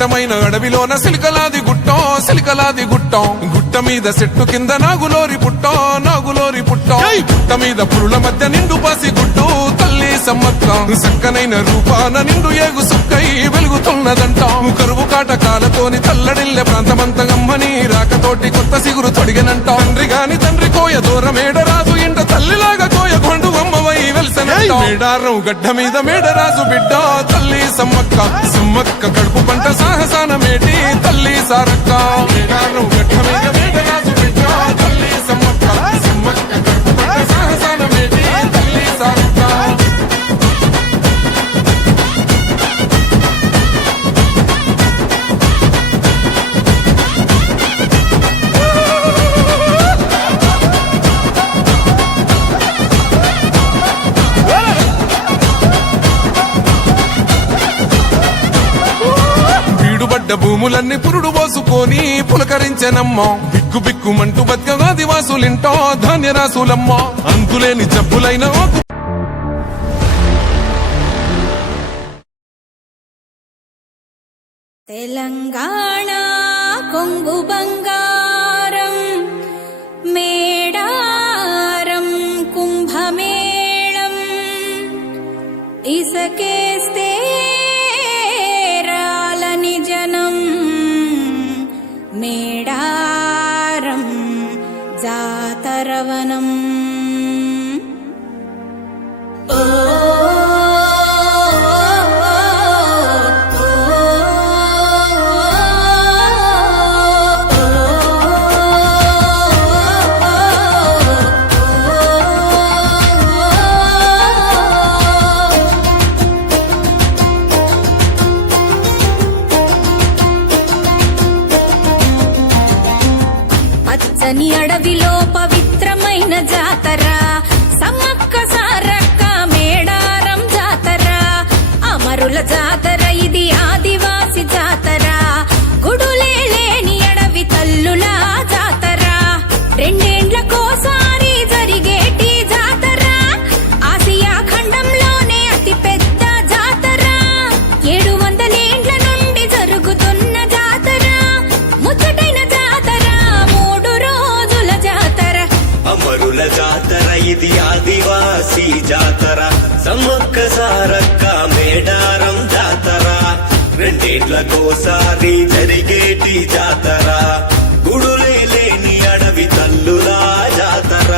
దట్టమైన అడవిలోన సిలికలాది గుట్టం గుట్ట మీద చెట్టు కింద నాగులోరి పుట్టం గుట్ట మీద పురుల మధ్య నిండు పాసి గుట్టు తల్లి సమ్మక్క చక్కనైన రూపాన నిండు ఏగు సుక్కై వెలుగుతున్నదంట కరువు కాటకాలతోని తల్లడిల్లె ప్రాంతమంత గమ్మని రాకతోటి కొత్త సిగురు తొడిగనంట తండ్రి కోయ దూరమేడరాజు ఇంట తల్లిలాగా కోయ కొండు అమ్మవై వెలిసనంట మేడారం గడ్డ మీద మేడరాజు బిడ్డ తల్లి సమ్మక్క కడుపు పంట సాహసాన మేటి తల్లి సారక్క మేడారం గడ్డ మీద మేడరాజు బిడ్డ తల్లి సమ్మక్క కడుపు పంట సాహసాన మేటి తల్లి సారక్క భూములన్నీ పురుడు పోసుకొని పులకరించెనమ్మో బిక్కుమంటూ బతుకగా దివాసులింటో ధాన్యరాసులమ్మో అంతులేని జబ్బులైన తెలంగాణ కొంగు బంగారం మేడారం కుంభమేళం ఇసకేస్తే మేడారం జాతరవనం పచ్చని అడవిలో పవిత్రమైన జాతర సమ్మక్క సారక్క మేడారం జాతర అమరుల జాతర ఇది ఆదివాసి జాతర గుడులే లేని అడవి తల్లుల జాతర రెండేండ్లకోసారి జరిగేటి జాతర ఆసియా ఖండంలోనే అతి పెద్ద జాతర 700 ఏండ్ల నుండి జరుగుతున్న జాతర ముచ్చటైన అమరుల జాతర ఇది ఆదివాసీ జాతర సమ్మక్క సారక్క మేడారం జాతర రెండేండ్లకోసారి జరిగేటి జాతర గుడులే లేని అడవి తల్లులా జాతర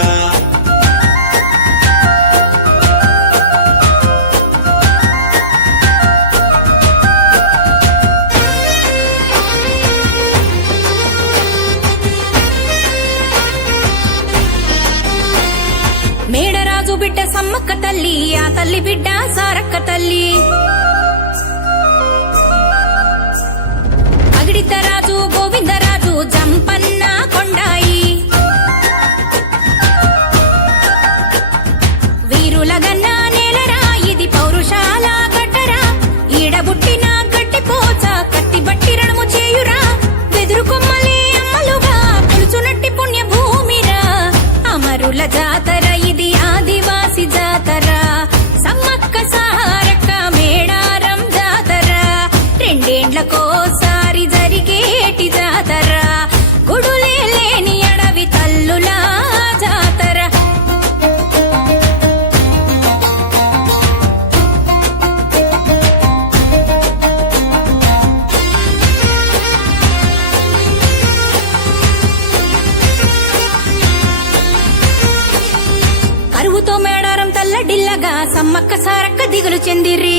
మేడరాజు బిడ్డ సమ్మక్క తల్లి ఆ తల్లి బిడ్డ సారక్క తల్లి అగిడితరాజు గోవిందరాజు జంపన్న కొండాయి వీరుల గన్న నేలరా ఇది పౌరుషాల గడ్డరా ఈడబుట్టిన గడ్డి పోచ కత్తి బట్టి రణము చేయురా వెదురు కొమ్మలే అమ్మలుగా కొలుచునట్టి పుణ్య భూమిరా అమరుల జాతర ఇది ఆదివాసి జాతర సమ్మక్క సారక్క మేడారం జాతర రెండేండ్లకోసారి జరిగేటి జాతర గుడులే లేని అడవి తల్లుల జాతర కరువుతో మేడారం తల్లడిల్లగా సమ్మక్క సారక్క దిగులు చెందిర్రి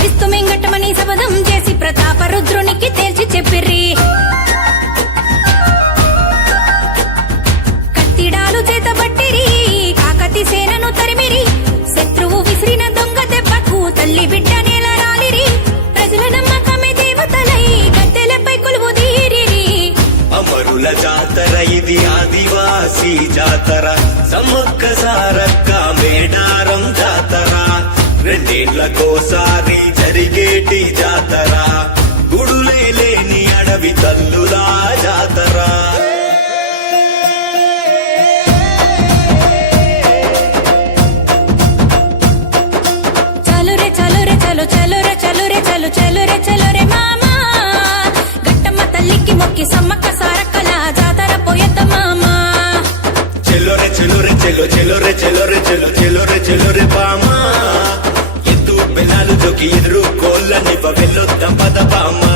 శిస్తు మింగటమని శపథం చేసి ప్రతాప రుద్రునికి తేల్చి చెప్పిర్రి కత్తిడాలు చేతబట్టిరి కాకతి సేనను తరిమిరి శత్రువు విసిరిన దొంగ దెబ్బకు తల్లి బిడ్డ నేల రాలిరి ప్రజల నమ్మకమే దేవతలై గద్దెలపై కొలువు తీరిరి అమరుల జాతర ఇది ఆదివాసీ జాతర సమ్మక్క సారక్క మేడారం జాతర రెండేండ్లకోసారి జరిగేటి జాతర గుడులే లేని అడవి తల్లులా జాతర చలురే చలురే చెలు చెలురే చెలురే మామా గట్టమ్మ తల్లికి మొక్కి సమ్మక్క సారక్కల జాతర పోయొద్ద మామా చెలోరే చెలోరే చెలో చెలోరే చెలోరే చెలో చెలోరే చెలోరే బామా ఎత్తు బెల్లాలు జోకి ఎదురు కోళ్ళని వెళ్ళొద్దాం పద బామా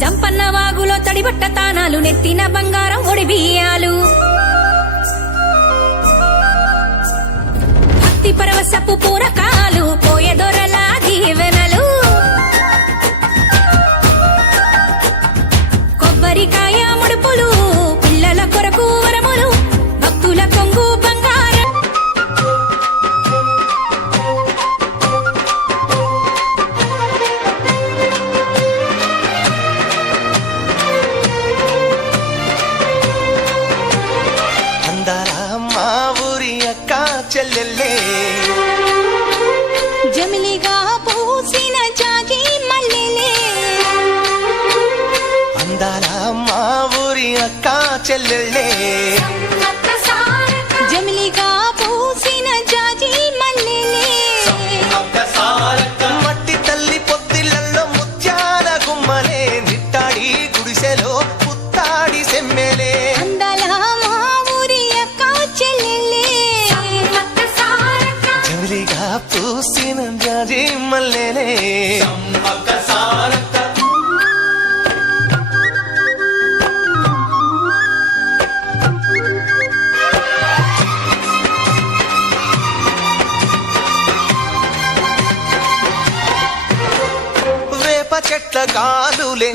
జంపన్న వాగులో తడిబట్ట తానాలు నెత్తిన బంగారం ఒడి బియ్యాలు భక్తి పరవశపు పూరకాలు పోయే దొరల దీవెనలు కొబ్బరికాయ ముడుపులు పిల్లల కొరకు వరములు భక్తుల కొంగు బంగారం అందాల మా ఊరి అక్క చెల్లెల్లే జమిలిగా పూసిన జాజి మల్లెలే అందాల మా ఊరి అక్క చెల్లెల్లే జమిలిగా పూసిన జాజి మల్లెలే మట్టి తల్లి పొత్తిళ్లలో ముత్యాల గుమ్మలే నిట్టాడి గుడిసెలో పుత్తాడి సెమ్మెలే అందాల మా ఊరి అక్క చెల్లెలే జమిలిగా పూసిన జాజి మల్లెలే వేప చెట్ల గాలులే